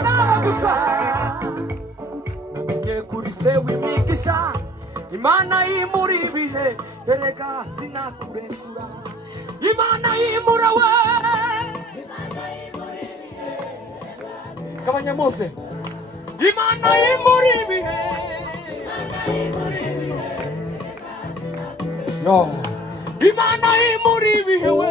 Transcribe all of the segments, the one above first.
tubana nawe gusa namenye kuri se w'imigisha Imana yimura ibihe erega sinakurekura Imana yimura we Kabanya Mose Imana yimura ibihe Yo Imana yimura ibihe we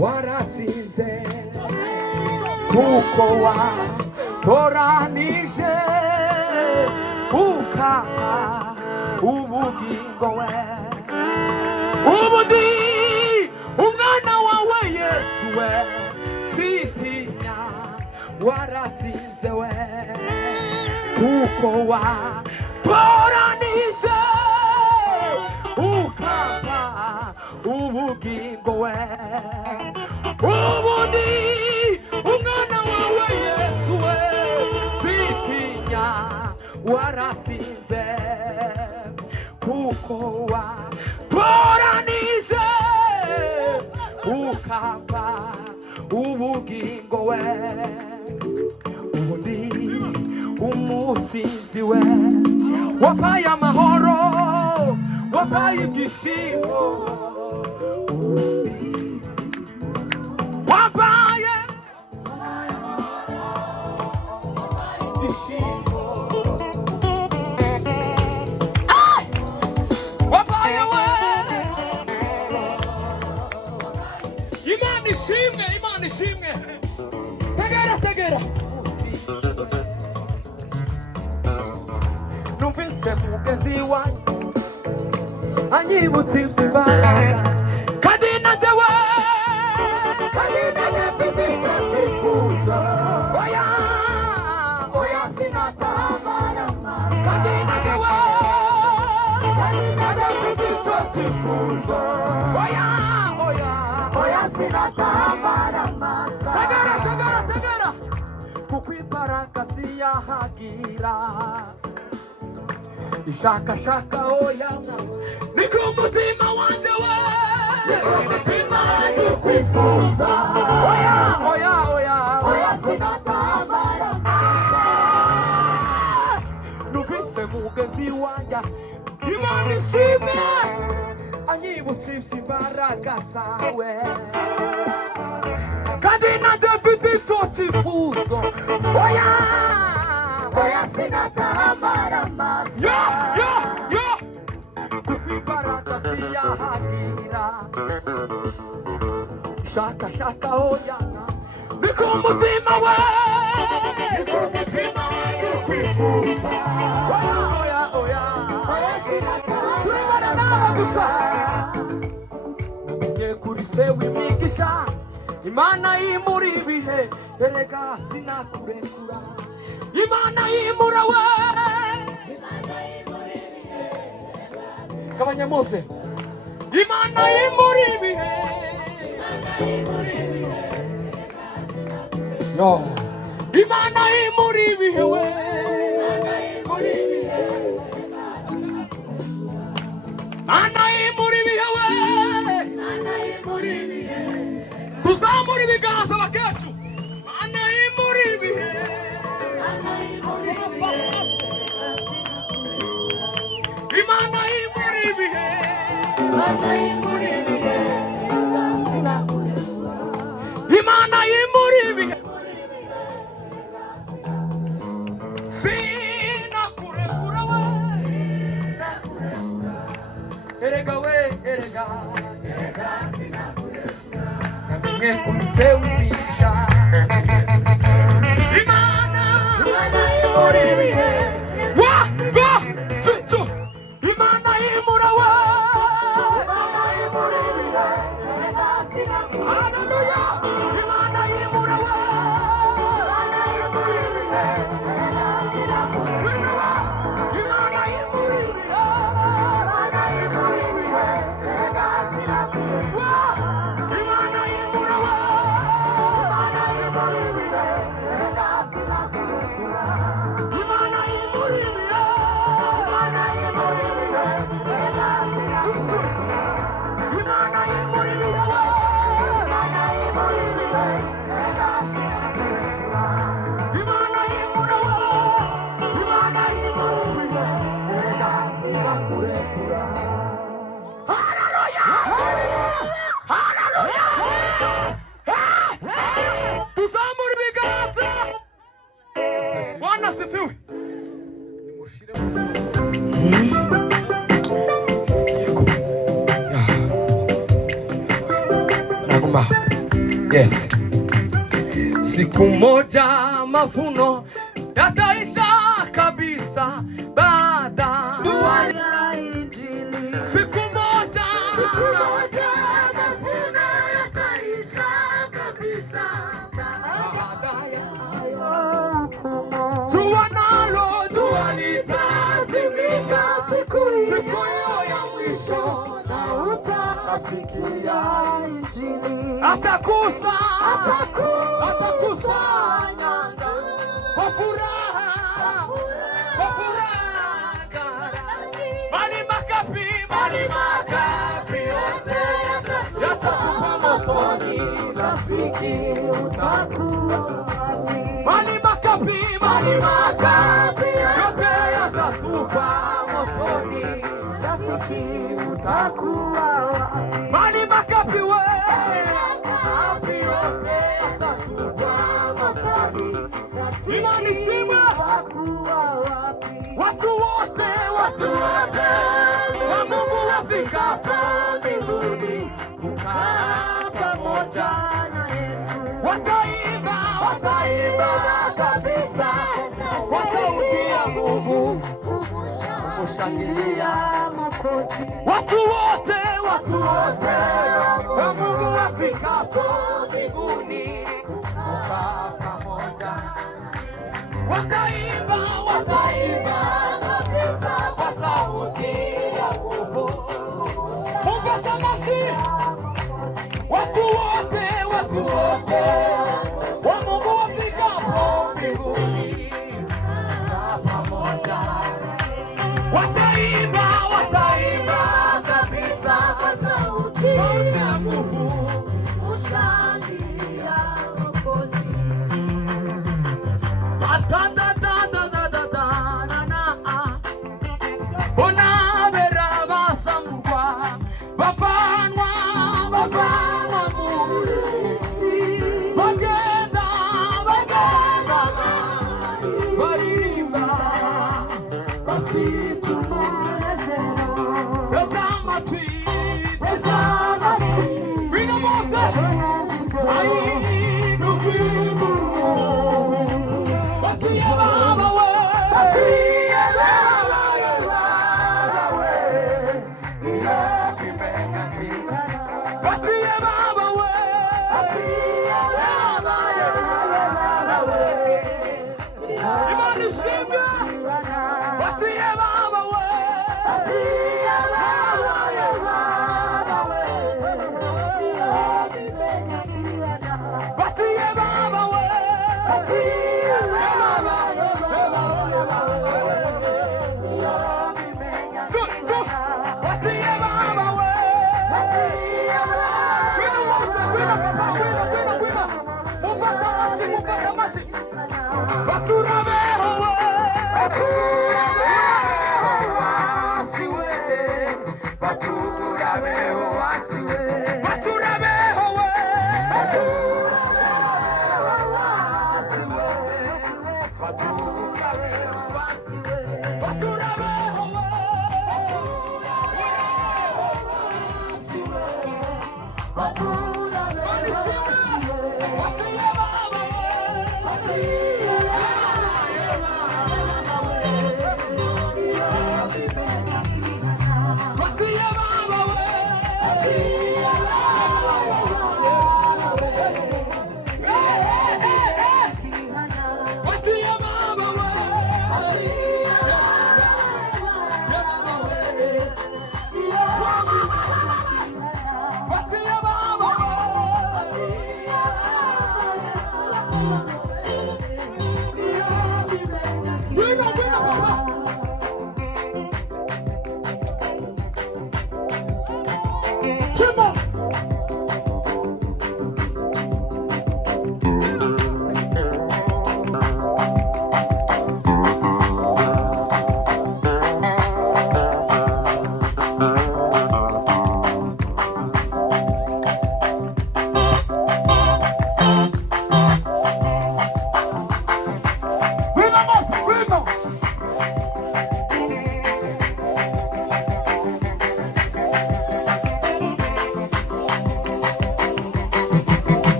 Waratize kuko watoranije ukaba ubugingo we ubundi umwana wawe Yesu we sitinya waratize we kuko watoranije ukaba ubugingo we ubundi umwana wawe Yesu we sitinya waratize kuko watoranije ukaba ubugingo we ubundi umutsinzi we wapaye amahoro wapaye ibyishimo Imana ishimwe tegera numvise mugezi wanyu anyibutse iby'imbaraga kandi najyewe mfite icyo cyifuzo oya sinatabara kandi najyewe mfite icyo cyifuzo oya sinatabara masa tegera kuko imbaraga siyahagira ishaka oya niko umutima wanjye we niko umutima wanjye ukwifuza oya sinatabara masa numvise mugezi wanjye Imana ishimwe anyibutse iby'imbaraga zawe kandi nanjye mfite icyo cyifuzo oya sinatabara masa kuko imbaraga siyahagira shaka oya niko umutima we niko umutima wanjye ukwifuza oya tubana nawe gusa namenye kuri se w'imigisha Imana yimura ibihe erega sinakurekura Imana yimura we Kabanya Mose Imana yimura ibihe Yo Imana yimura ibihe we Imana imuri ibihe. Imana imuri ibihe. Imana imuri ibihe. Sina kurekura we. Erega we, erega. Sina kurekura. Namenye kumiseumisha. Imana imuri ibihe. Wa, go, chu. Imana imura we. Imana imuri ibihe. Hallelujah. Imana imura we. Imana imuri ibihe. Imana imuri ibihe. Imana imuri ibihe. Imana imura we. Imana imuri ibihe. Imana imuri ibihe. Imana imuri ibihe. Imana imuri ibihe. Tuzamure ibiganza. Bwana asifiwe. Nagomba. Yes. Siku moja mavuno yataisha kabisa baada ya Injili. Siku moja mavuno yataisha kabisa baada ya jua nalo jua litazimika siku hiyo ya mwisho na utasikia Injili. Atakusanya kwa furaha mali makapi yote yatakupa motoni rafiki utakuwa wapi. Mali makapi yote yatakupa motoni rafiki utakuwa wapi. Mali makapi yote yatatupa motoni imani shima watu wote wa Mungu wafikapo mbinguni kukaa pamoja na Yesu. Wataimba kabisa kwa sauti ya nguvu kushangilia Mwokozi. Watu wote wa Mungu wafikapo mbinguni kukaa pamoja. Wataimba kabisa kwa sauti ya nguvu. Mungu asamasi. Watu wote wa Mungu wafikapo mbinguni kukaa pamoja. Wataimba kabisa kwa sauti ya nguvu kushangilia Mwokozi. Imani shimya, watie baba we.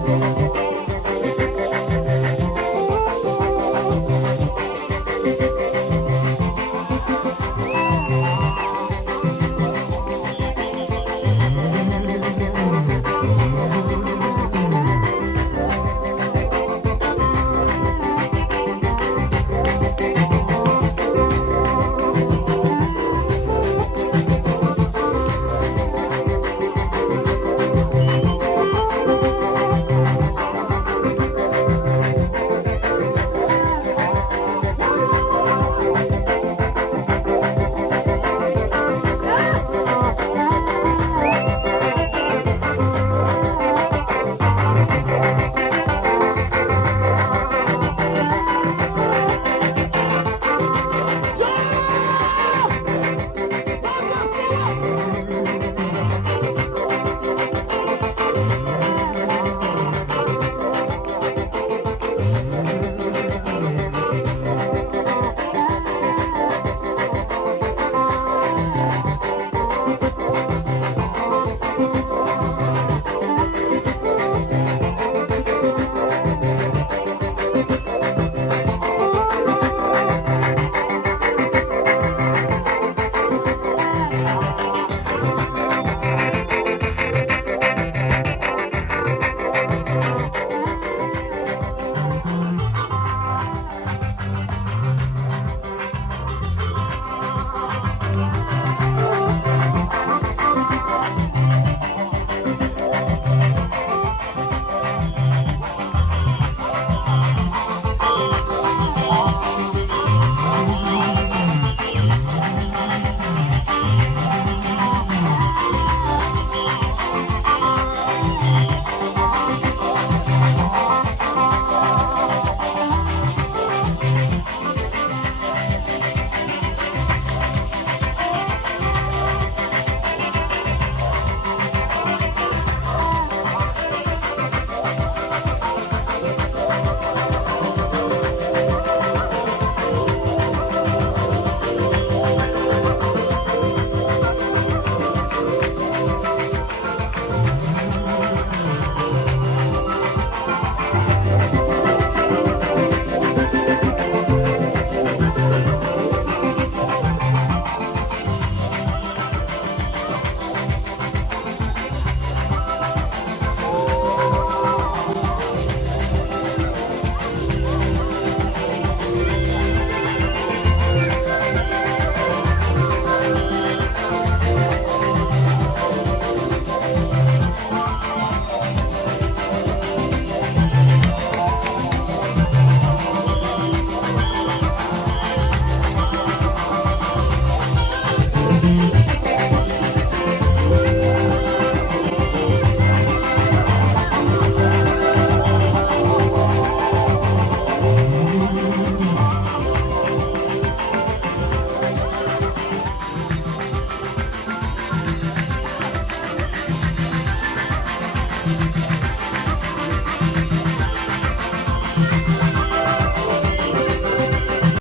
Thank you.